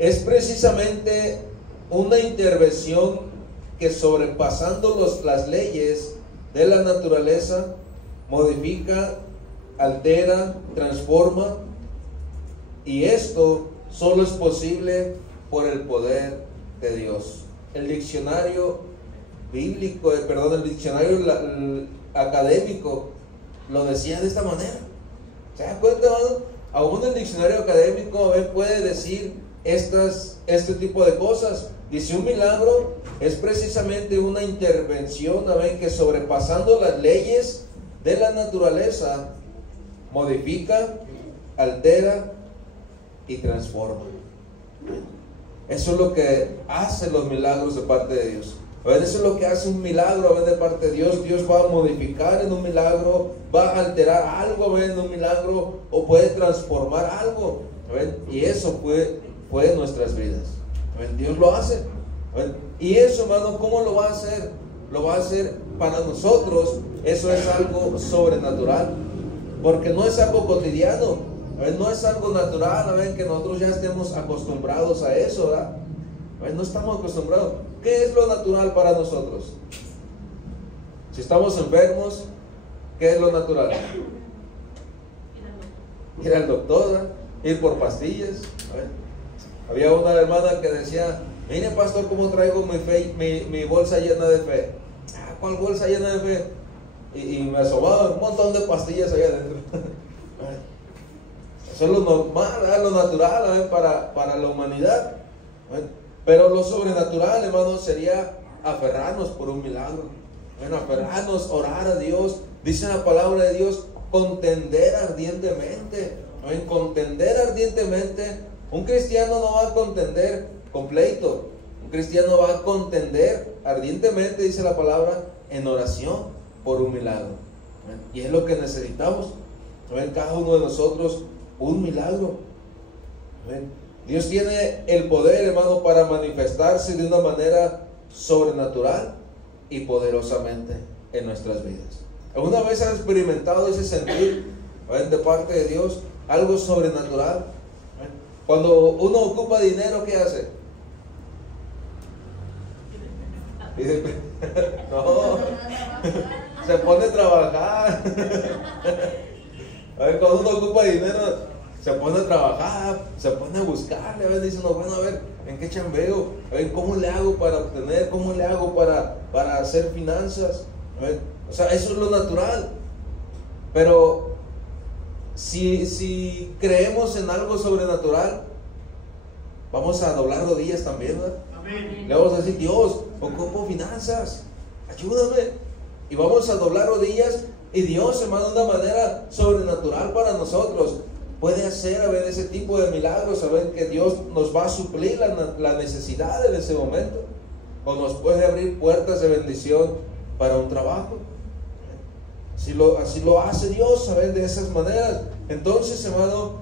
es precisamente una intervención que, sobrepasando las leyes de la naturaleza, modifica, altera, transforma, y esto solo es posible por el poder de Dios. El diccionario bíblico, el diccionario académico lo decía de esta manera. ¿Se dan cuenta, hermano? Aún el diccionario académico puede decir este tipo de cosas. Dice: un milagro es precisamente una intervención, que sobrepasando las leyes de la naturaleza, modifica, altera y transforma. Eso es lo que hacen los milagros de parte de Dios. Eso es lo que hace un milagro de parte de Dios. Dios va a modificar en un milagro, va a alterar algo en un milagro, o puede transformar algo. Y eso fue en nuestras vidas. Dios lo hace. Y eso, hermano, ¿cómo lo va a hacer? Lo va a hacer para nosotros. Eso es algo sobrenatural, porque no es algo cotidiano. No es algo natural, que nosotros ya estemos acostumbrados a eso, ¿verdad? No estamos acostumbrados. ¿Qué es lo natural para nosotros? Si estamos enfermos, ¿qué es lo natural? Ir al doctor, ¿verdad? Ir por pastillas. Había una hermana que decía: mire, pastor, cómo traigo mi bolsa llena de fe. ¿Cuál bolsa llena de fe? Y me asomaba un montón de pastillas allá adentro. Eso es lo normal, lo natural para la humanidad. Pero lo sobrenatural, hermano, sería aferrarnos por un milagro. Aferrarnos, orar a Dios. Dice la palabra de Dios: contender ardientemente. Contender ardientemente. Un cristiano no va a contender con pleito. Un cristiano va a contender ardientemente, dice la palabra, en oración por un milagro. Y es lo que necesitamos. Cada uno de nosotros, un milagro. Dios tiene el poder, hermano, para manifestarse de una manera sobrenatural y poderosamente en nuestras vidas. ¿Alguna vez has experimentado ese sentir de parte de Dios? Algo sobrenatural. Cuando uno ocupa dinero, ¿qué hace? No, se pone a trabajar. Cuando uno ocupa dinero, se pone a trabajar, se pone a buscarle. Dice uno: bueno, a ver, ¿en qué chambeo? ¿Cómo le hago para obtener? ¿Cómo le hago para hacer finanzas? O sea, eso es lo natural. Pero si creemos en algo sobrenatural, vamos a doblar rodillas también, ¿verdad? Amén. Le vamos a decir: Dios, ocupo finanzas, ayúdame. Y vamos a doblar rodillas, y Dios, hermano, de una manera sobrenatural para nosotros puede hacer ese tipo de milagros, que Dios nos va a suplir la necesidad en ese momento, o nos puede abrir puertas de bendición para un trabajo. Así lo hace Dios, de esas maneras. Entonces, hermano,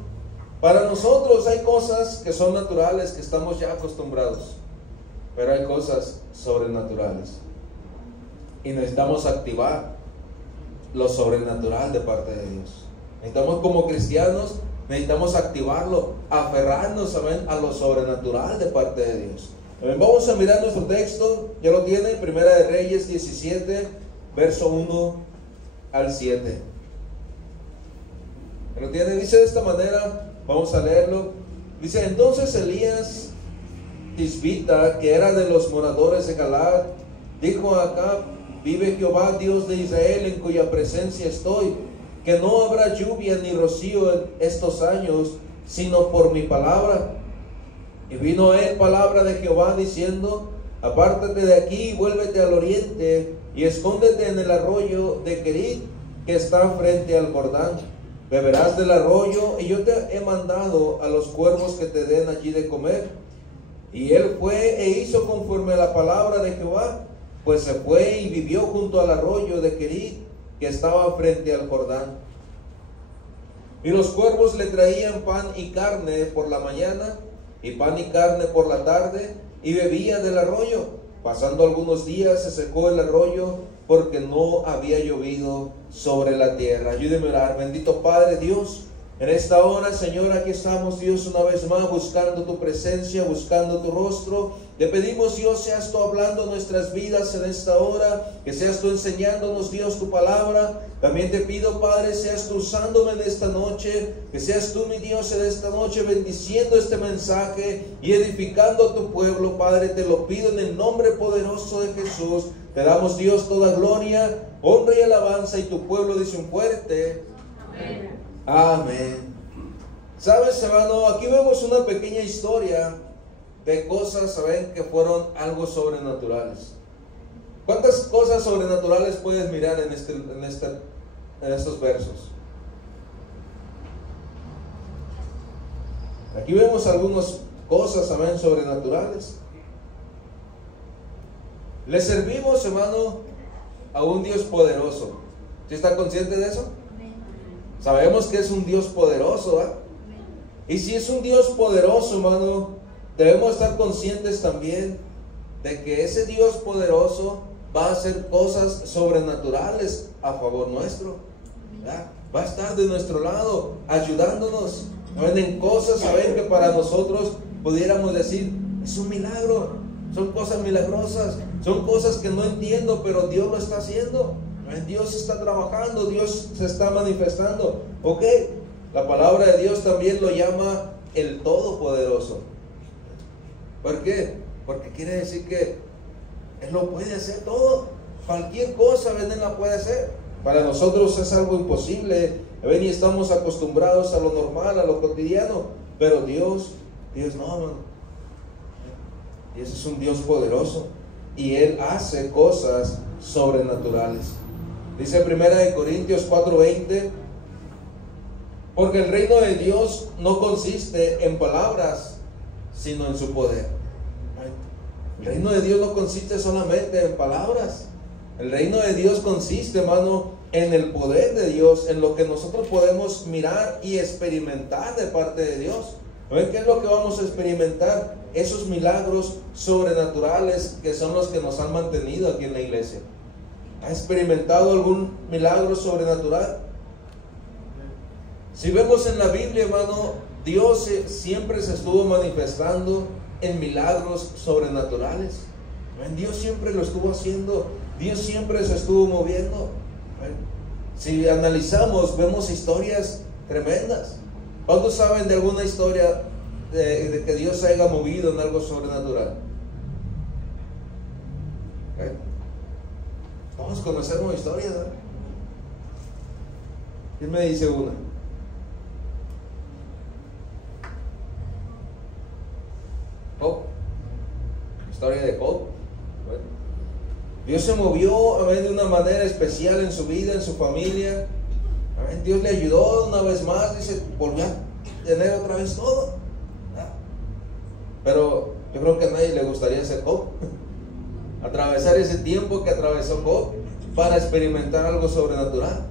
para nosotros hay cosas que son naturales, que estamos ya acostumbrados, pero hay cosas sobrenaturales, y necesitamos activar lo sobrenatural de parte de Dios. Necesitamos, como cristianos, necesitamos activarlo, aferrarnos a lo sobrenatural de parte de Dios. Vamos a mirar nuestro texto. Ya lo tiene, Primera de Reyes 17, verso 1 al 7. ¿Lo tiene? Dice de esta manera, vamos a leerlo. Dice: entonces Elías Tisbita, que era de los moradores de Galaad, dijo a Acab: vive Jehová, Dios de Israel, en cuya presencia estoy, que no habrá lluvia ni rocío en estos años, sino por mi palabra. Y vino a él palabra de Jehová diciendo: apártate de aquí y vuélvete al oriente, y escóndete en el arroyo de Querit, que está frente al Jordán. Beberás del arroyo, y yo te he mandado a los cuervos que te den allí de comer. Y él fue e hizo conforme a la palabra de Jehová, pues se fue y vivió junto al arroyo de Querit, que estaba frente al Jordán. Y los cuervos le traían pan y carne por la mañana, y pan y carne por la tarde, y bebía del arroyo. Pasando algunos días se secó el arroyo, porque no había llovido sobre la tierra. Ayúdeme a orar. Bendito Padre Dios, En esta hora, Señor, aquí estamos, Dios, una vez más buscando tu presencia, buscando tu rostro. Te pedimos, Dios, seas tú hablando nuestras vidas en esta hora, que seas tú enseñándonos, Dios, tu palabra. También te pido, Padre, seas tú usándome en esta noche, que seas tú, mi Dios, en esta noche bendiciendo este mensaje y edificando a tu pueblo, Padre. Te lo pido en el nombre poderoso de Jesús. Te damos, Dios, toda gloria, honra y alabanza, y tu pueblo dice un fuerte amén. Amén. Sabes, hermano, aquí vemos una pequeña historia de cosas, ¿saben?, que fueron algo sobrenaturales. ¿Cuántas cosas sobrenaturales puedes mirar en estos versos? Aquí vemos algunas cosas, ¿saben?, sobrenaturales. Le servimos, hermano, a un Dios poderoso. ¿Sí está consciente de eso? Sabemos que es un Dios poderoso, ¿eh? Y si es un Dios poderoso, hermano, debemos estar conscientes también de que ese Dios poderoso va a hacer cosas sobrenaturales a favor nuestro, ¿verdad? Va a estar de nuestro lado, ayudándonos, ¿saben?, en cosas, ¿saben?, que para nosotros pudiéramos decir, es un milagro, son cosas milagrosas, son cosas que no entiendo, pero Dios lo está haciendo. Dios está trabajando, Dios se está manifestando. Ok, la palabra de Dios también lo llama el Todopoderoso. ¿Por qué? Porque quiere decir que Él lo puede hacer todo. Cualquier cosa, Él la puede hacer. Para nosotros es algo imposible, ¿ven? Y estamos acostumbrados a lo normal, a lo cotidiano. Pero Dios no, hermano. Dios es un Dios poderoso y Él hace cosas sobrenaturales. Dice 1 Corintios 4:20, porque el reino de Dios no consiste en palabras, sino en su poder. El reino de Dios no consiste solamente en palabras. El reino de Dios consiste, hermano, en el poder de Dios, en lo que nosotros podemos mirar y experimentar de parte de Dios. ¿Ven qué es lo que vamos a experimentar? Esos milagros sobrenaturales que son los que nos han mantenido aquí en la iglesia. ¿Ha experimentado algún milagro sobrenatural? Si vemos en la Biblia, hermano, Dios siempre se estuvo manifestando en milagros sobrenaturales. Dios siempre lo estuvo haciendo. Dios siempre se estuvo moviendo. Si analizamos, vemos historias tremendas. ¿Cuántos saben de alguna historia de que Dios se haya movido en algo sobrenatural? Todos conocemos historias, ¿no? ¿Quién me dice una? Job. Historia de Job. Bueno, Dios se movió de una manera especial en su vida, en su familia. Dios le ayudó una vez más, dice, volvió a tener otra vez todo. Pero yo creo que a nadie le gustaría ser Job. Atravesar ese tiempo que atravesó Job para experimentar algo sobrenatural.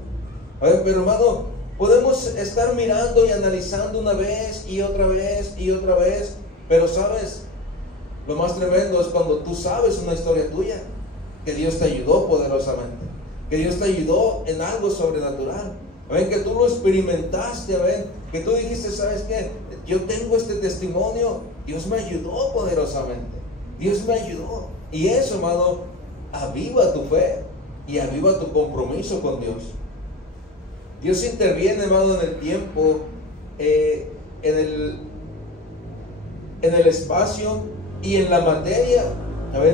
Pero hermano, podemos estar mirando y analizando una vez y otra vez y otra vez, pero sabes, lo más tremendo es cuando tú sabes una historia tuya, que Dios te ayudó poderosamente, que Dios te ayudó en algo sobrenatural. Que tú lo experimentaste, que tú dijiste, ¿sabes qué? Yo tengo este testimonio, Dios me ayudó poderosamente, Dios me ayudó. Y eso, hermano, aviva tu fe y aviva tu compromiso con Dios. Dios interviene, hermano, en el tiempo, en el espacio y en la materia.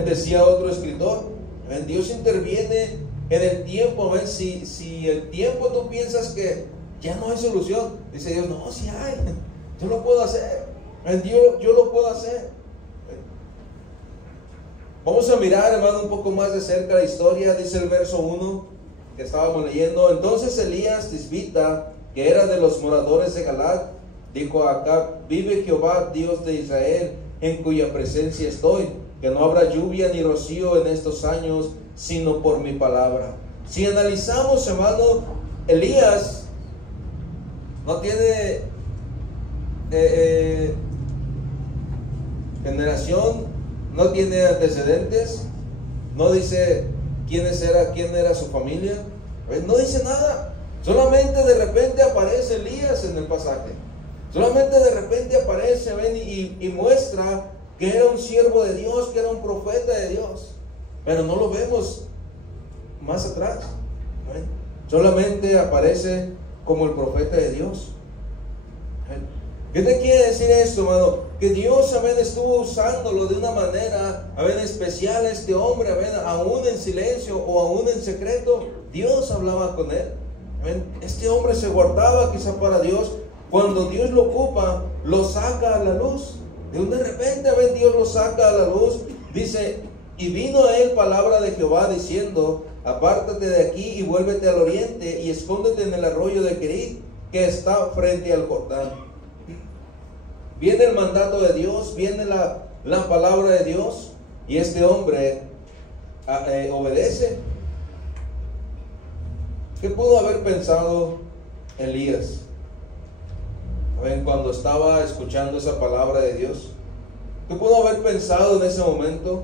Decía otro escritor, Dios interviene en el tiempo. Si el tiempo tú piensas que ya no hay solución, dice Dios, no, sí hay, yo lo puedo hacer, yo lo puedo hacer. Vamos a mirar, hermano, un poco más de cerca la historia. Dice el verso 1 que estábamos leyendo. Entonces Elías Tisbita, que era de los moradores de Galaad, dijo a Acab, vive Jehová, Dios de Israel, en cuya presencia estoy, que no habrá lluvia ni rocío en estos años, sino por mi palabra. Si analizamos, hermano, Elías no tiene generación, no tiene antecedentes, no dice quién era su familia, no dice nada. Solamente de repente aparece Elías en el pasaje. Solamente de repente aparece, ven, y muestra que era un siervo de Dios, que era un profeta de Dios. Pero no lo vemos más atrás. ¿Ven? Solamente aparece como el profeta de Dios. ¿Qué te quiere decir esto, hermano? Que Dios, amén, estuvo usándolo de una manera, amén, especial a este hombre, amén, aún en silencio o aún en secreto. Dios hablaba con él. Amén. Este hombre se guardaba quizá para Dios. Cuando Dios lo ocupa, lo saca a la luz. De repente, amén, Dios lo saca a la luz. Dice, y vino a él palabra de Jehová diciendo, apártate de aquí y vuélvete al oriente y escóndete en el arroyo de Querit, que está frente al Jordán. Viene el mandato de Dios, viene la palabra de Dios, y este hombre obedece. ¿Qué pudo haber pensado Elías cuando estaba escuchando esa palabra de Dios? ¿Qué pudo haber pensado en ese momento?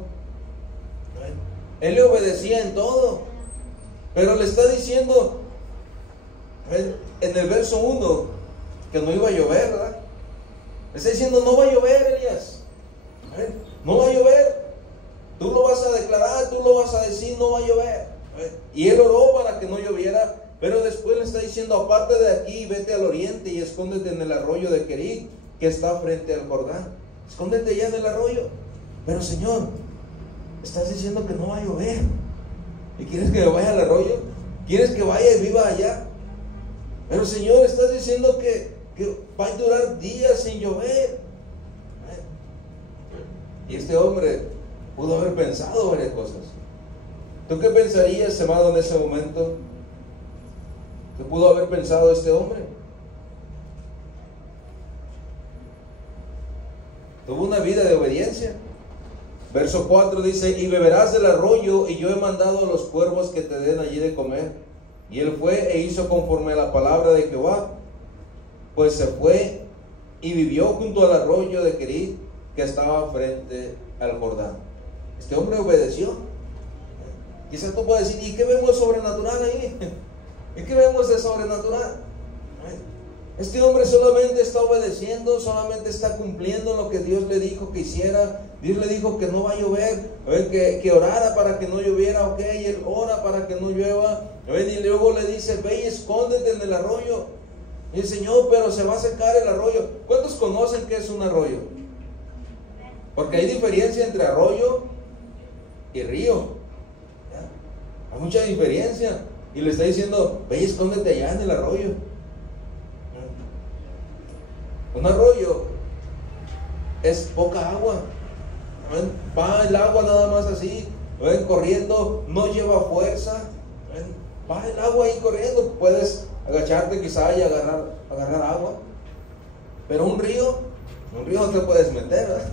Él le obedecía en todo, pero le está diciendo en el verso 1 que no iba a llover, ¿verdad? Le está diciendo, no va a llover, Elías. No va a llover. Tú lo vas a declarar, tú lo vas a decir, no va a llover. Y él oró para que no lloviera, pero después le está diciendo, aparte de aquí, vete al oriente y escóndete en el arroyo de Querit, que está frente al Jordán. Escóndete ya en el arroyo. Pero Señor, estás diciendo que no va a llover. ¿Y quieres que me vaya al arroyo? ¿Quieres que vaya y viva allá? Pero Señor, estás diciendo que va a durar días sin llover. Y este hombre pudo haber pensado varias cosas. ¿Tú qué pensarías, hermano, en ese momento? ¿Qué pudo haber pensado este hombre? Tuvo una vida de obediencia. Verso 4 dice, y beberás del arroyo, y yo he mandado a los cuervos que te den allí de comer. Y él fue e hizo conforme a la palabra de Jehová. Pues se fue y vivió junto al arroyo de Querit, que estaba frente al Jordán. Este hombre obedeció. Quizás tú puedes decir, ¿y qué vemos sobrenatural ahí? ¿Y qué vemos de sobrenatural? Este hombre solamente está obedeciendo, solamente está cumpliendo lo que Dios le dijo que hiciera. Dios le dijo que no va a llover, que orara para que no lloviera, ok, y él ora para que no llueva, y luego le dice, ve y escóndete en el arroyo. Y el Señor, pero se va a secar el arroyo. ¿Cuántos conocen qué es un arroyo? Porque hay diferencia entre arroyo y río. ¿Ya? Hay mucha diferencia. Y le está diciendo, ve y escóndete allá en el arroyo. Un arroyo es poca agua. Va el agua nada más así, ven corriendo, no lleva fuerza. Va el agua ahí corriendo, puedes agacharte quizá y agarrar agua. Pero un río no te puedes meter, ¿verdad?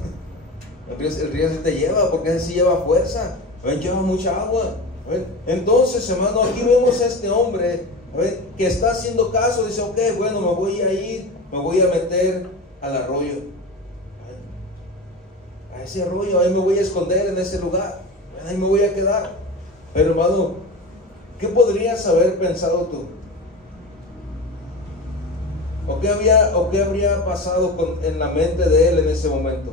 El río sí te lleva, porque ese sí lleva fuerza, lleva mucha agua. Entonces, hermano, aquí vemos a este hombre que está haciendo caso. Dice, ok, bueno, me voy a ir, me voy a meter al arroyo, a ese arroyo, ahí me voy a esconder en ese lugar, ahí me voy a quedar. Pero hermano, ¿qué podrías haber pensado tú? ¿O qué habría pasado en la mente de él en ese momento?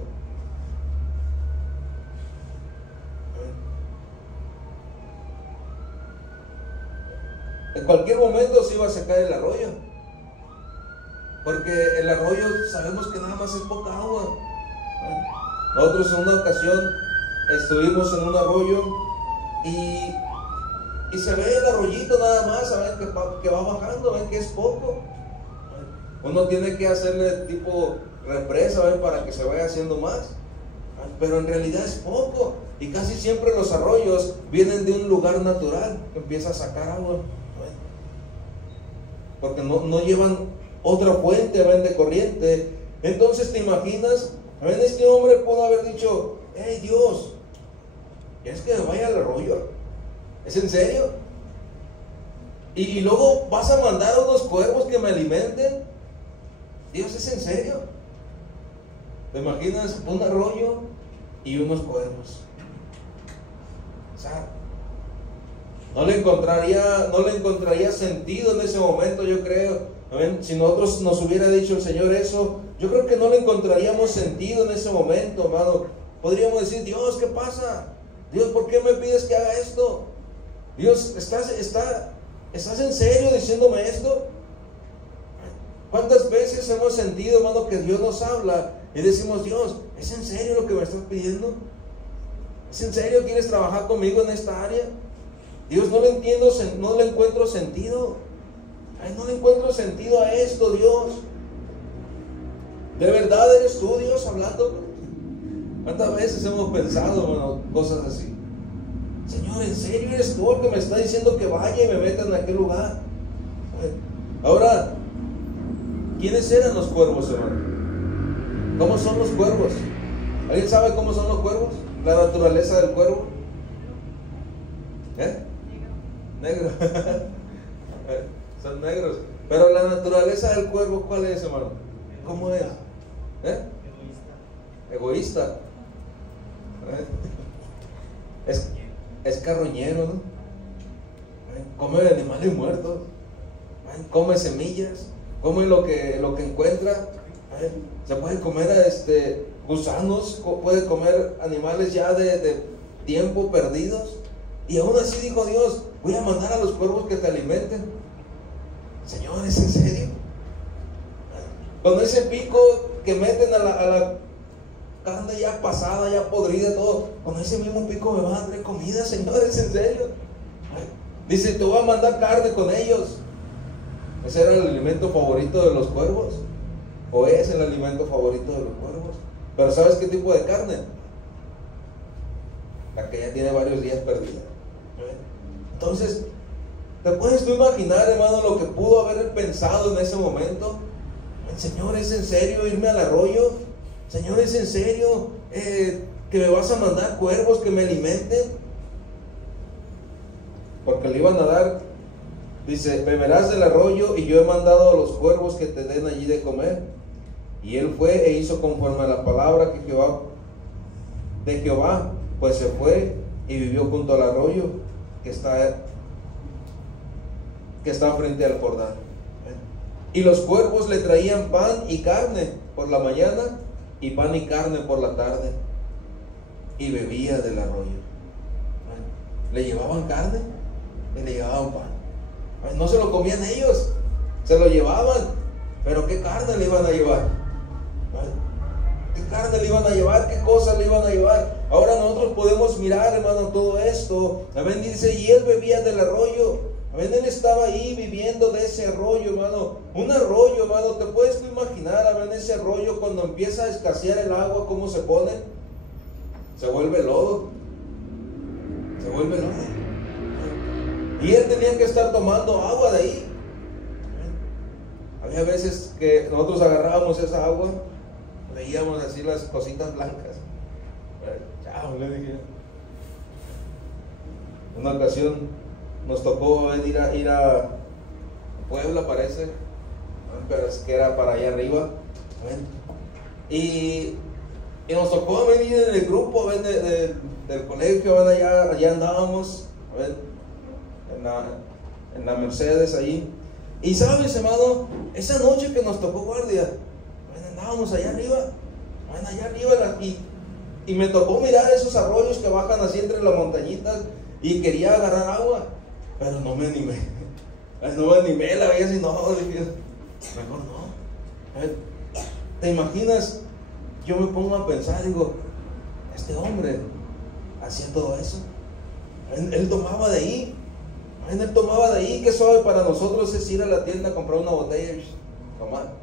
En cualquier momento se iba a secar el arroyo, porque el arroyo sabemos que nada más es poca agua. Nosotros en una ocasión estuvimos en un arroyo y se ve el arroyito nada más, saben que va bajando, ven que es poco. Uno tiene que hacerle tipo represa, ¿ven? Para que se vaya haciendo más, pero en realidad es poco. Y casi siempre los arroyos vienen de un lugar natural que empieza a sacar agua, porque no llevan otra fuente, ¿ven? De corriente. Entonces te imaginas, ¿ven? Este hombre pudo haber dicho, hey Dios, ¿quieres que me vaya al arroyo? ¿Es en serio? Y luego vas a mandar a unos cuervos que me alimenten. Dios, ¿es en serio? ¿Te imaginas un arroyo y unos cuervos? O sea, No le encontraría sentido en ese momento, yo creo. ¿Amén? Si nosotros nos hubiera dicho el Señor eso, yo creo que no le encontraríamos sentido en ese momento, amado. Podríamos decir: Dios, ¿qué pasa? Dios, ¿por qué me pides que haga esto? Dios, ¿estás en serio diciéndome esto? ¿Cuántas veces hemos sentido, hermano, que Dios nos habla y decimos: Dios, ¿es en serio lo que me estás pidiendo? ¿Es en serio quieres trabajar conmigo en esta área? Dios, no le entiendo, no le encuentro sentido. Ay, no le encuentro sentido a esto, Dios. ¿De verdad eres tú, Dios, hablando? ¿Cuántas veces hemos pensado, hermano, cosas así? Señor, ¿en serio eres tú el que me está diciendo que vaya y me meta en aquel lugar? Ahora, ¿quiénes eran los cuervos, hermano? ¿Cómo son los cuervos? ¿Alguien sabe cómo son los cuervos? ¿La naturaleza del cuervo? Negro. Son negros. Pero la naturaleza del cuervo, ¿cuál es, hermano? ¿Cómo es? Egoísta. Es carroñero, ¿no? Come animales muertos. Come semillas. Come lo que encuentra. Se puede comer gusanos. Puede comer animales ya de tiempo perdidos. Y aún así dijo Dios: voy a mandar a los cuervos que te alimenten. Señor, ¿es en serio? Con ese pico que meten a la carne ya pasada, ya podrida, todo, con ese mismo pico me van a traer comida, Señor, ¿es en serio? Dice: te voy a mandar carne con ellos. Ese era el alimento favorito de los cuervos, o es el alimento favorito de los cuervos. Pero ¿sabes qué tipo de carne? La que ya tiene varios días perdida. Entonces, ¿te puedes tú imaginar, hermano, lo que pudo haber pensado en ese momento? Señor, ¿es en serio irme al arroyo? Señor, ¿es en serio que me vas a mandar cuervos que me alimenten? Porque le iban a dar, dice: beberás del arroyo, y yo he mandado a los cuervos que te den allí de comer. Y él fue e hizo conforme a la palabra de Jehová, pues se fue y vivió junto al arroyo que está frente al Jordán. Y los cuervos le traían pan y carne por la mañana, y pan y carne por la tarde, y bebía del arroyo. Le llevaban carne y le llevaban pan. No se lo comían ellos, se lo llevaban. Pero ¿qué carne le iban a llevar? ¿Qué carne le iban a llevar? ¿Qué cosas le iban a llevar? Ahora nosotros podemos mirar, hermano, todo esto. Amén. Dice: y él bebía del arroyo. Amén. Él estaba ahí viviendo de ese arroyo, hermano. Un arroyo, hermano. ¿Te puedes tú imaginar, amén, ese arroyo cuando empieza a escasear el agua, cómo se pone? Se vuelve lodo. Se vuelve lodo. Y él tenía que estar tomando agua de ahí. Había veces que nosotros agarrábamos esa agua, veíamos así las cositas blancas. Chao, le dije. Una ocasión nos tocó ir a Puebla, parece, pero es que era para allá arriba. Y nos tocó venir en el grupo del colegio, allá andábamos en la Mercedes ahí. Y sabes, hermano, esa noche que nos tocó guardia, andábamos allá arriba, y me tocó mirar esos arroyos que bajan así entre las montañitas, y quería agarrar agua, pero no me animé. La veía así, no, dije, mejor no. ¿Te imaginas? Yo me pongo a pensar, digo, este hombre hacía todo eso. Él tomaba de ahí. Él tomaba de ahí. Qué suave para nosotros es ir a la tienda a comprar una botella y tomar.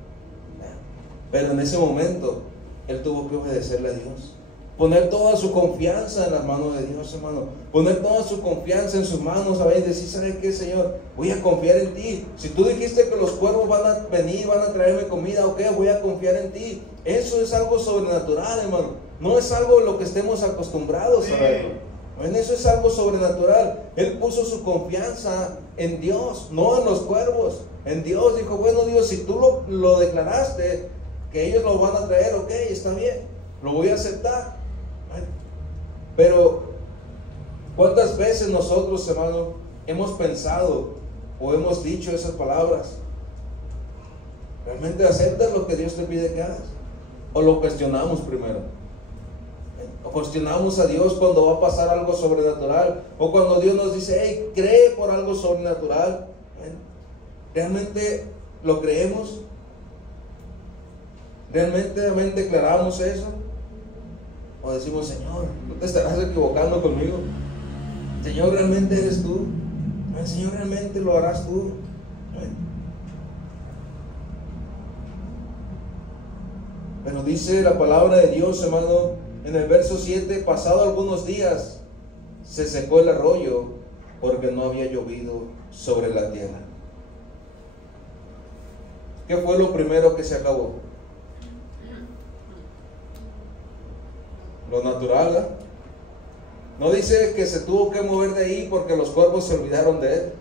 Pero en ese momento él tuvo que obedecerle a Dios, poner toda su confianza en las manos de Dios, hermano. Poner toda su confianza en sus manos, a ver, decir: ¿sabes qué, Señor? Voy a confiar en ti. Si tú dijiste que los cuervos van a venir, van a traerme comida, ok, voy a confiar en ti. Eso es algo sobrenatural, hermano. No es algo en lo que estemos acostumbrados a verlo. Eso es algo sobrenatural. Él puso su confianza en Dios, no en los cuervos, en Dios. Dijo: bueno, Dios, si tú lo declaraste, que ellos lo van a traer, ok, está bien, lo voy a aceptar. Pero ¿cuántas veces nosotros, hermano, hemos pensado o hemos dicho esas palabras? ¿Realmente aceptas lo que Dios te pide que hagas? ¿O lo cuestionamos primero? ¿O cuestionamos a Dios cuando va a pasar algo sobrenatural? ¿O cuando Dios nos dice, hey, cree por algo sobrenatural? ¿Realmente lo creemos? ¿Realmente declaramos eso? ¿O decimos, Señor, no te estarás equivocando conmigo? Señor, ¿realmente eres tú? Señor, ¿realmente lo harás tú? Pero dice la palabra de Dios, hermano, en el verso 7, pasado algunos días, se secó el arroyo porque no había llovido sobre la tierra. ¿Qué fue lo primero que se acabó? Lo natural, ¿eh? No dice que se tuvo que mover de ahí porque los cuervos se olvidaron de él.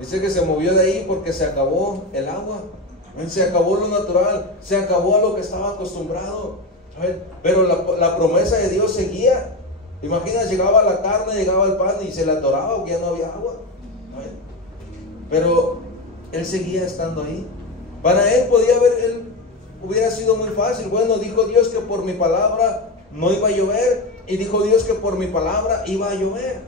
Dice que se movió de ahí porque se acabó el agua. Se acabó lo natural, se acabó a lo que estaba acostumbrado. Pero la promesa de Dios seguía. Imagina, llegaba la carne, llegaba el pan y se le atoraba porque ya no había agua. Pero él seguía estando ahí. Para él hubiera sido muy fácil. Bueno, dijo Dios que por mi palabra no iba a llover. Y dijo Dios que por mi palabra iba a llover.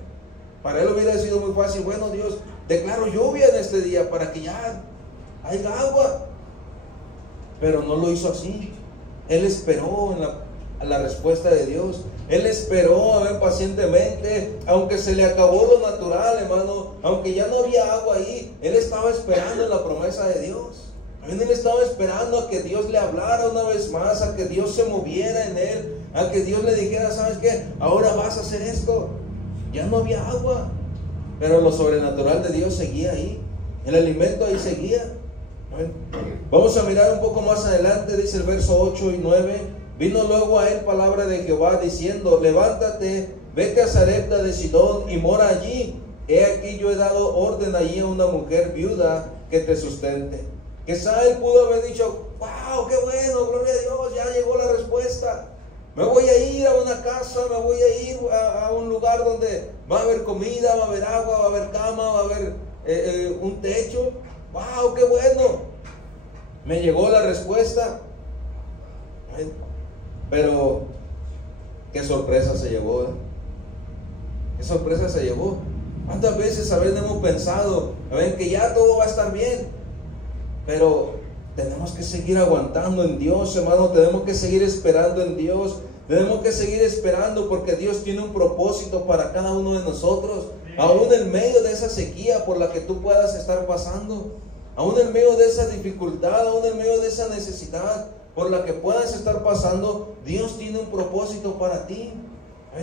Para él hubiera sido muy fácil. Bueno, Dios, declaro lluvia en este día para que ya haya agua. Pero no lo hizo así. Él esperó en la respuesta de Dios. Él esperó pacientemente, aunque se le acabó lo natural, hermano, aunque ya no había agua ahí. Él estaba esperando en la promesa de Dios. Él estaba esperando a que Dios le hablara una vez más, a que Dios se moviera en él, a que Dios le dijera, ¿sabes qué? Ahora vas a hacer esto. Ya no había agua, pero lo sobrenatural de Dios seguía ahí. El alimento ahí seguía. Vamos a mirar un poco más adelante, dice el verso 8 y 9. Vino luego a él palabra de Jehová diciendo, levántate, vete a Sarepta de Sidón y mora allí. He aquí yo he dado orden allí a una mujer viuda que te sustente. Quizá él pudo haber dicho, wow, qué bueno, gloria a Dios, ya llegó la respuesta. Me voy a ir a una casa, me voy a ir a un lugar donde va a haber comida, va a haber agua, va a haber cama, va a haber un techo. Wow, qué bueno. Me llegó la respuesta. Pero qué sorpresa se llevó, qué sorpresa se llevó. ¿Cuántas veces hemos pensado que ya todo va a estar bien? Pero tenemos que seguir aguantando en Dios, hermano. Tenemos que seguir esperando en Dios. Tenemos que seguir esperando porque Dios tiene un propósito para cada uno de nosotros. Aún en medio de esa sequía por la que tú puedas estar pasando, aún en medio de esa dificultad, aún en medio de esa necesidad por la que puedas estar pasando, Dios tiene un propósito para ti.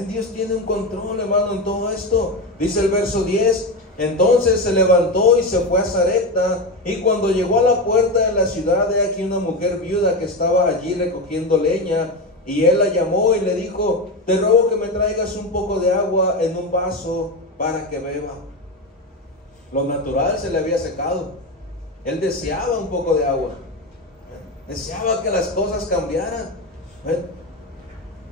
Dios tiene un control, hermano, en todo esto. Dice el verso 10, entonces se levantó y se fue a Sarepta, y cuando llegó a la puerta de la ciudad, he aquí una mujer viuda que estaba allí recogiendo leña, y él la llamó y le dijo, te ruego que me traigas un poco de agua en un vaso para que beba. Lo natural se le había secado. Él deseaba un poco de agua. Deseaba que las cosas cambiaran.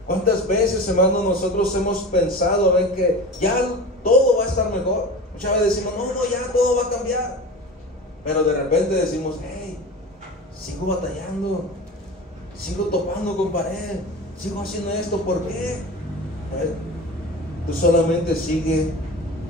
¿Cuántas veces, hermano, nosotros hemos pensado que ya todo va a estar mejor? Muchas veces decimos, no, ya todo va a cambiar. Pero de repente decimos, hey, sigo batallando, sigo topando con pared, sigo haciendo esto, ¿por qué? Tú solamente sigue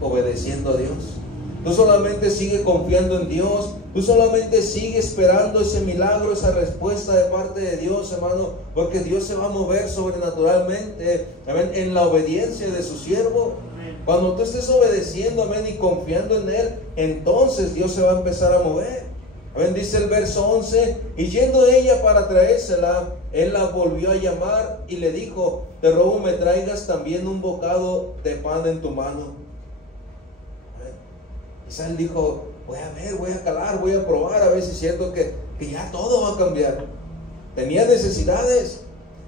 obedeciendo a Dios. Tú solamente sigue confiando en Dios. Tú solamente sigue esperando ese milagro, esa respuesta de parte de Dios, hermano, porque Dios se va a mover sobrenaturalmente, amén, en la obediencia de su siervo. Cuando tú estés obedeciendo, amén, y confiando en Él, entonces Dios se va a empezar a mover. Amén, dice el verso 11, y yendo ella para traérsela, Él la volvió a llamar y le dijo, te ruego me traigas también un bocado de pan en tu mano. Quizá él dijo, voy a ver, voy a calar, voy a probar, a ver si es cierto que ya todo va a cambiar. Tenía necesidades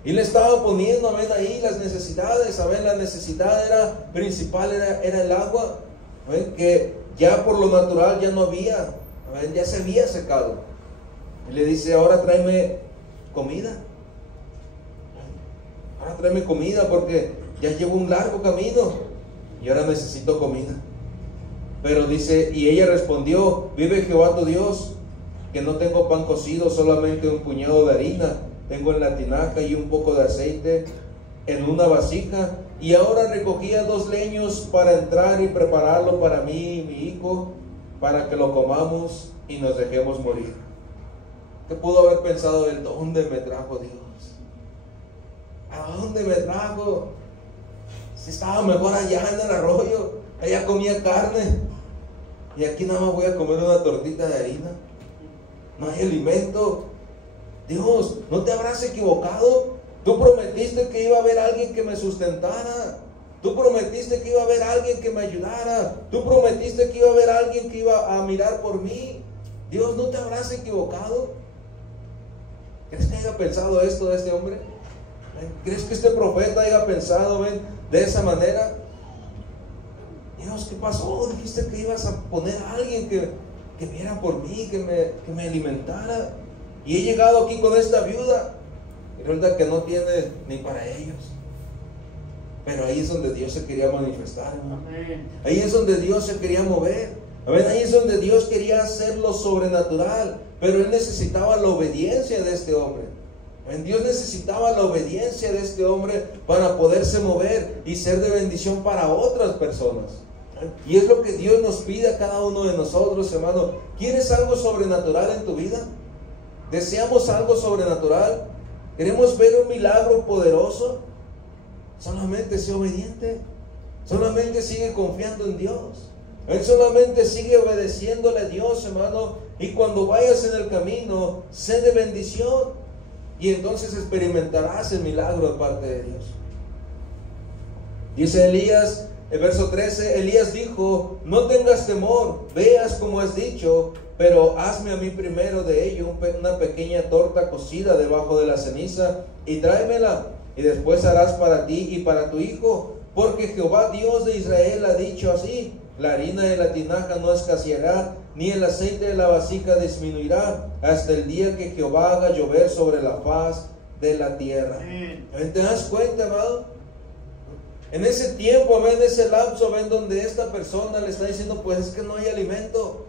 y le estaba poniendo, amén, ahí las necesidades. Amén, la necesidad principal era el agua, amén, que ya por lo natural ya no había, amén, ya se había secado. Y le dice, ahora tráeme comida. Ahora tráeme comida porque ya llevo un largo camino y ahora necesito comida. Pero dice, y ella respondió, vive Jehová tu Dios, que no tengo pan cocido, solamente un puñado de harina tengo en la tinaja y un poco de aceite en una vasija, y ahora recogía 2 leños para entrar y prepararlo para mí y mi hijo, para que lo comamos y nos dejemos morir. ¿Qué pudo haber pensado él? ¿Dónde me trajo Dios? ¿A dónde me trajo? Si estaba mejor allá en el arroyo, allá comía carne, y aquí nada más voy a comer una tortita de harina. No hay alimento. Dios, ¿no te habrás equivocado? Tú prometiste que iba a haber alguien que me sustentara. Tú prometiste que iba a haber alguien que me ayudara. Tú prometiste que iba a haber alguien que iba a mirar por mí. Dios, ¿no te habrás equivocado? ¿Crees que haya pensado esto de este hombre? ¿Crees que este profeta haya pensado de esa manera? Dios, ¿qué pasó? Dijiste que ibas a poner a alguien que viera por mí, que me alimentara. Y he llegado aquí con esta viuda. Y resulta que no tiene ni para ellos. Pero ahí es donde Dios se quería manifestar, hermano. Ahí es donde Dios se quería mover. Ahí es donde Dios quería hacer lo sobrenatural. Pero Él necesitaba la obediencia de este hombre. Dios necesitaba la obediencia de este hombre para poderse mover y ser de bendición para otras personas. Y es lo que Dios nos pide a cada uno de nosotros, hermano. ¿Quieres algo sobrenatural en tu vida? ¿Deseamos algo sobrenatural? ¿Queremos ver un milagro poderoso? Solamente sé obediente. Solamente sigue confiando en Dios. Él solamente sigue obedeciéndole a Dios, hermano. Y cuando vayas en el camino, sé de bendición. Y entonces experimentarás el milagro de parte de Dios. Dice Elías, el verso 13, Elías dijo, no tengas temor, veas como has dicho, pero hazme a mí primero de ello una pequeña torta cocida debajo de la ceniza y tráemela, y después harás para ti y para tu hijo, porque Jehová Dios de Israel ha dicho así, la harina de la tinaja no escaseará, ni el aceite de la vasija disminuirá, hasta el día que Jehová haga llover sobre la faz de la tierra. ¿Te das cuenta, hermano? En ese tiempo, en ese lapso, donde esta persona le está diciendo, pues es que no hay alimento.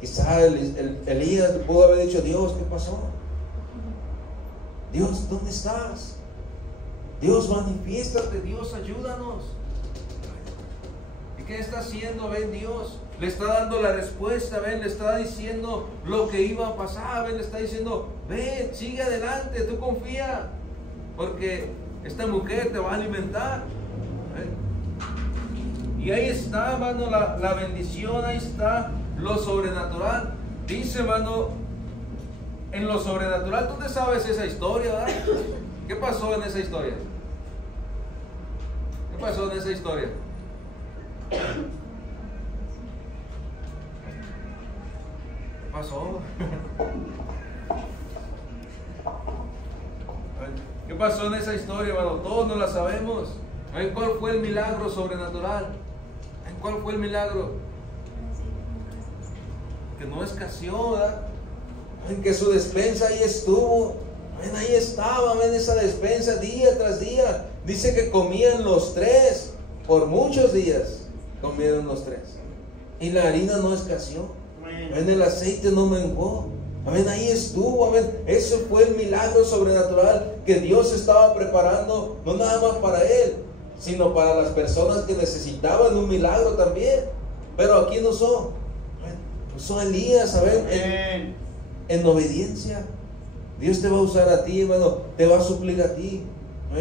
Quizá Elías le pudo haber dicho, Dios, ¿qué pasó? Dios, ¿dónde estás? Dios, manifiéstate, Dios, ayúdanos. ¿Y qué está haciendo? Dios le está dando la respuesta, le está diciendo lo que iba a pasar, le está diciendo, sigue adelante, tú confía, porque esta mujer te va a alimentar. Y ahí está, hermano, la bendición, ahí está lo sobrenatural. Dice, hermano, en lo sobrenatural, tú te sabes esa historia, ¿verdad? ¿Qué pasó en esa historia? ¿Qué pasó en esa historia? ¿Qué pasó? ¿Qué pasó en esa historia, hermano? Todos no la sabemos. ¿Cuál fue el milagro sobrenatural? ¿Cuál fue el milagro? Que no escaseó, ¿verdad? Que su despensa ahí estuvo. Ahí estaba, esa despensa día tras día. Dice que comían los 3 por muchos días. Comieron los 3. Y la harina no escaseó. El aceite no menguó. Ahí estuvo. Ese fue el milagro sobrenatural que Dios estaba preparando, no nada más para él, sino para las personas que necesitaban un milagro también. Pero aquí no son. Son Elías, en obediencia. Dios te va a usar a ti, hermano. Te va a suplir a ti.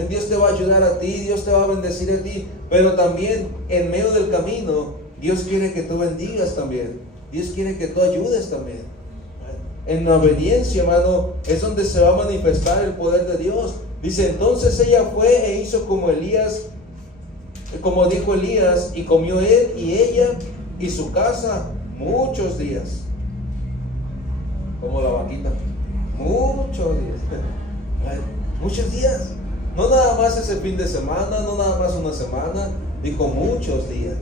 Dios te va a ayudar a ti. Dios te va a bendecir a ti. Pero también en medio del camino, Dios quiere que tú bendigas también. Dios quiere que tú ayudes también. En la obediencia, hermano, es donde se va a manifestar el poder de Dios. Dice, entonces ella fue e hizo como Elías, como dijo Elías, y comió él y ella y su casa muchos días. Como la vaquita. Muchos días. Muchos días. No nada más ese fin de semana, no nada más una semana. Dijo muchos días.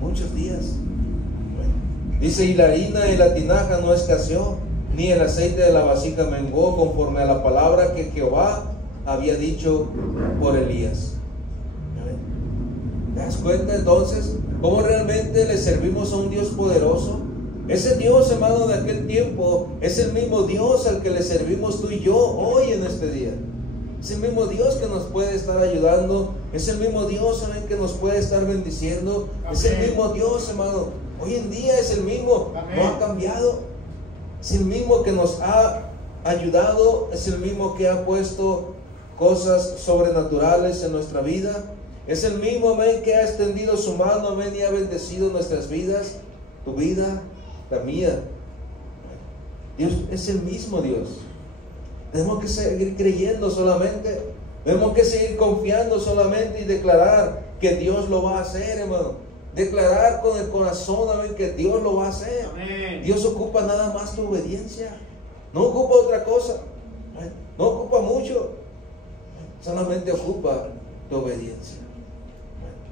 Muchos días. Dice, y la harina de la tinaja no escaseó, ni el aceite de la vasija menguó, conforme a la palabra que Jehová había dicho por Elías. ¿Te das cuenta entonces cómo realmente le servimos a un Dios poderoso? Ese Dios, hermano, de aquel tiempo es el mismo Dios al que le servimos tú y yo hoy en este día. Es el mismo Dios que nos puede estar ayudando. Es el mismo Dios, amén, que nos puede estar bendiciendo. Amén. Es el mismo Dios, hermano. Hoy en día es el mismo. Amén. No ha cambiado. Es el mismo que nos ha ayudado. Es el mismo que ha puesto cosas sobrenaturales en nuestra vida. Es el mismo, amén, que ha extendido su mano, amén, y ha bendecido nuestras vidas. Tu vida, la mía. Dios es el mismo Dios. Tenemos que seguir creyendo solamente. Tenemos que seguir confiando solamente y declarar que Dios lo va a hacer, hermano. Declarar con el corazón, amén, que Dios lo va a hacer. Amén. Dios ocupa nada más tu obediencia. No ocupa otra cosa. No ocupa mucho. Solamente ocupa tu obediencia.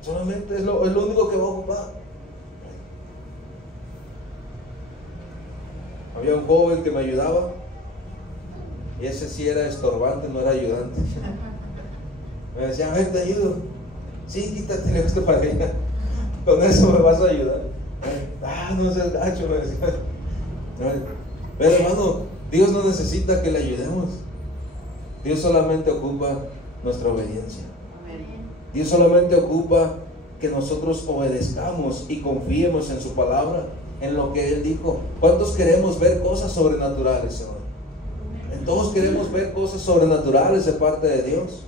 Solamente es lo único que va a ocupar. Había un joven que me ayudaba. Y ese sí era estorbante, no era ayudante. Me decía, a ver, te ayudo. Sí, quítate esto para allá. Con eso me vas a ayudar. No seas gacho, me decía. Pero hermano, Dios no necesita que le ayudemos. Dios solamente ocupa nuestra obediencia. Dios solamente ocupa que nosotros obedezcamos y confiemos en su palabra, en lo que Él dijo. ¿Cuántos queremos ver cosas sobrenaturales, hermano? Todos queremos ver cosas sobrenaturales de parte de Dios.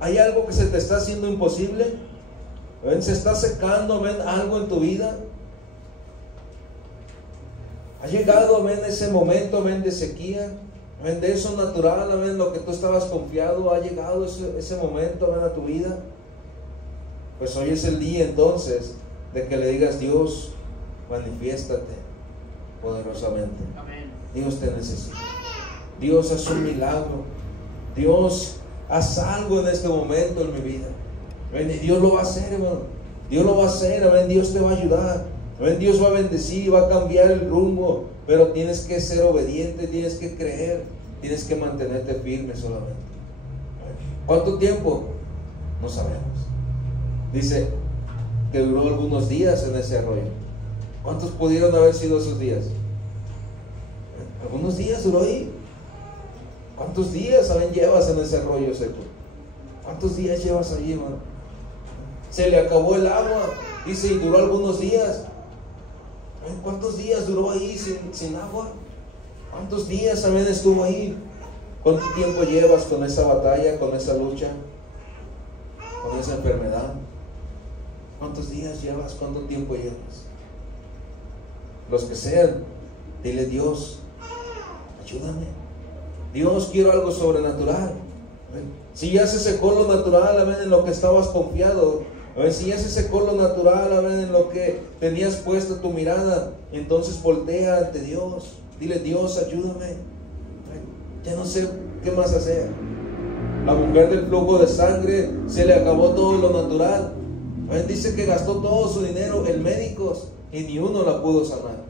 ¿Hay algo que se te está haciendo imposible? ¿Se está secando, amén, algo en tu vida? ¿Ha llegado, amén, ese momento, amén, de sequía? Amén, de eso natural, amén, lo que tú estabas confiado, ¿ha llegado ese momento, amén, a tu vida? Pues hoy es el día entonces de que le digas, Dios, manifiéstate poderosamente. Amén. Dios te necesita. Dios, haz un milagro. Dios, haz algo en este momento en mi vida. Amén. Y Dios lo va a hacer, hermano. Dios lo va a hacer, amén. Dios te va a ayudar. Amén. Dios va a bendecir, va a cambiar el rumbo. Pero tienes que ser obediente, tienes que creer, tienes que mantenerte firme solamente. Amén. ¿Cuánto tiempo? No sabemos. Dice que duró algunos días en ese arroyo. ¿Cuántos pudieron haber sido esos días? Algunos días duró ahí. ¿Cuántos días, saben, llevas en ese arroyo seco? ¿Cuántos días llevas allí, hermano? Se le acabó el agua, dice, y duró algunos días. ¿Cuántos días duró ahí sin agua? ¿Cuántos días, saben, estuvo ahí? ¿Cuánto tiempo llevas con esa batalla, con esa lucha, con esa enfermedad? ¿Cuántos días llevas? ¿Cuánto tiempo llevas? Los que sean, dile, Dios, ayúdame. Dios, quiero algo sobrenatural. Si ya se secó lo natural, amén, en lo que estabas confiado, si ya se secó lo natural, amén, en lo que tenías puesta tu mirada, entonces voltea ante Dios. Dile, Dios, ayúdame. Ya no sé qué más hacer. La mujer del flujo de sangre, se le acabó todo lo natural. Amén. Dice que gastó todo su dinero en médicos y ni uno la pudo sanar.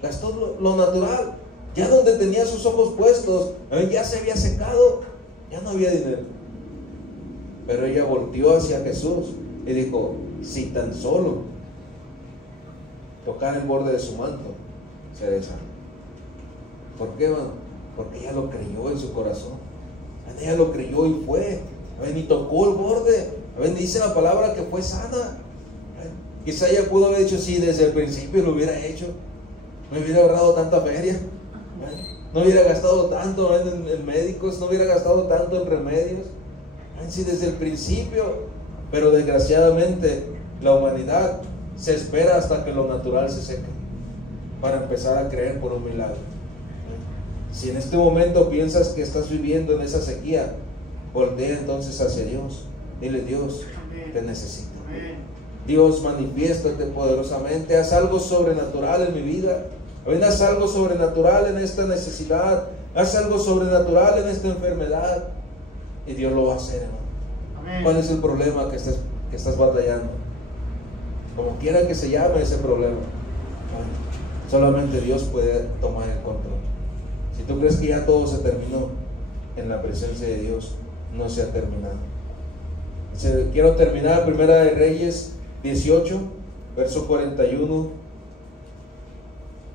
Gastó lo natural. Ya donde tenía sus ojos puestos, ya se había secado, ya no había dinero. Pero ella volteó hacia Jesús y dijo, si tan solo tocar el borde de su manto, seré sano. ¿Por qué, hermano? Porque ella lo creyó en su corazón. Ella lo creyó y fue. Y tocó el borde. Dice la palabra que fue sana. Quizá ella pudo haber dicho, sí, desde el principio lo hubiera hecho. Me hubiera ahorrado tanta feria. No hubiera gastado tanto en médicos, no hubiera gastado tanto en remedios. Sí, desde el principio. Pero desgraciadamente la humanidad se espera hasta que lo natural se seque para empezar a creer por un milagro. Si en este momento piensas que estás viviendo en esa sequía, voltea entonces hacia Dios. Dile, Dios, te necesito. Dios, manifiéstate poderosamente. Haz algo sobrenatural en mi vida. Haz algo sobrenatural en esta necesidad. Haz algo sobrenatural en esta enfermedad. Y Dios lo va a hacer, hermano. Amén. ¿Cuál es el problema que estás batallando? Como quiera que se llame ese problema, solamente Dios puede tomar el control. Si tú crees que ya todo se terminó, en la presencia de Dios no se ha terminado. Quiero terminar Primera de Reyes 18, verso 41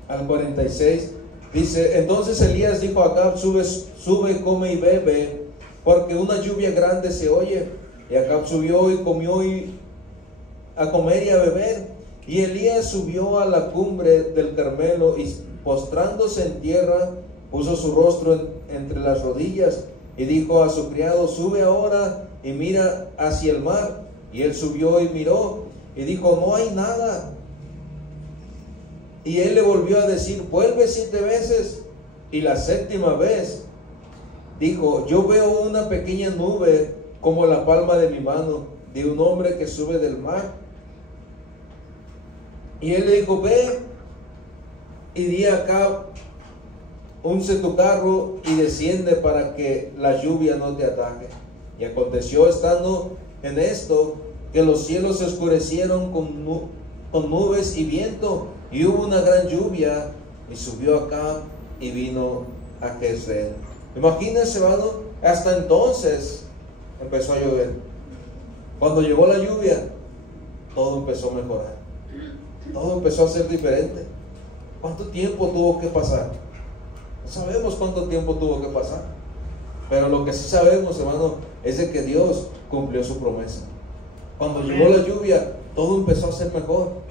al 46. Dice: entonces Elías dijo a Acab: sube, come y bebe, porque una lluvia grande se oye. Y Acab subió y comió a comer y a beber. Y Elías subió a la cumbre del Carmelo y postrándose en tierra, puso su rostro entre las rodillas y dijo a su criado: sube ahora y mira hacia el mar. Y él subió y miró y dijo: no hay nada. Y él le volvió a decir: vuelve 7 veces. Y la 7ª vez dijo: yo veo una pequeña nube como la palma de mi mano, de un hombre que sube del mar. Y él le dijo: ve y di acá, unce tu carro y desciende para que la lluvia no te ataque. Y aconteció, estando en esto, que los cielos se oscurecieron con nubes y viento, y hubo una gran lluvia, y subió acá y vino a Jezreel. Imagínense, hermano, hasta entonces empezó a llover. Cuando llegó la lluvia, todo empezó a mejorar, todo empezó a ser diferente. ¿Cuánto tiempo tuvo que pasar? No sabemos cuánto tiempo tuvo que pasar, pero lo que sí sabemos, hermano, es de que Dios cumplió su promesa. Cuando llegó la lluvia, todo empezó a ser mejor.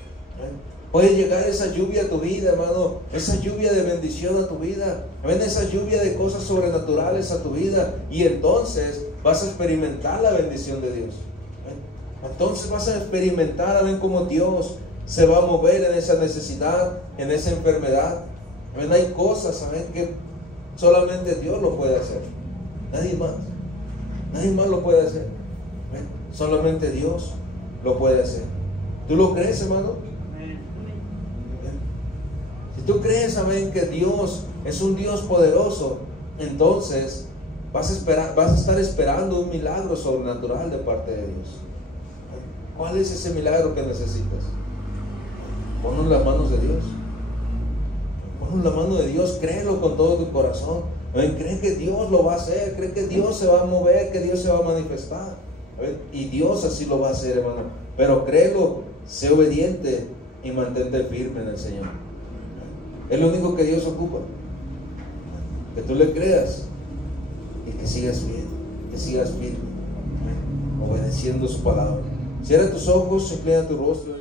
Puede llegar esa lluvia a tu vida, hermano, esa lluvia de bendición a tu vida, esa lluvia de cosas sobrenaturales a tu vida, y entonces vas a experimentar la bendición de Dios. Entonces vas a experimentar, amén, cómo Dios se va a mover en esa necesidad, en esa enfermedad. Amén, hay cosas, amén, que solamente Dios lo puede hacer. Nadie más lo puede hacer. Amén, solamente Dios lo puede hacer. ¿Tú lo crees, hermano? Si tú crees, amén, que Dios es un Dios poderoso, entonces vas a estar esperando un milagro sobrenatural de parte de Dios. ¿Cuál es ese milagro que necesitas? Ponlo en las manos de Dios. Ponlo en la mano de Dios, créelo con todo tu corazón. Cree que Dios lo va a hacer, cree que Dios se va a mover, que Dios se va a manifestar. Y Dios así lo va a hacer, hermano. Pero créelo, sé obediente y mantente firme en el Señor. Es lo único que Dios ocupa. Que tú le creas y que sigas bien, que sigas firme, obedeciendo su palabra. Cierra tus ojos, inclina tu rostro.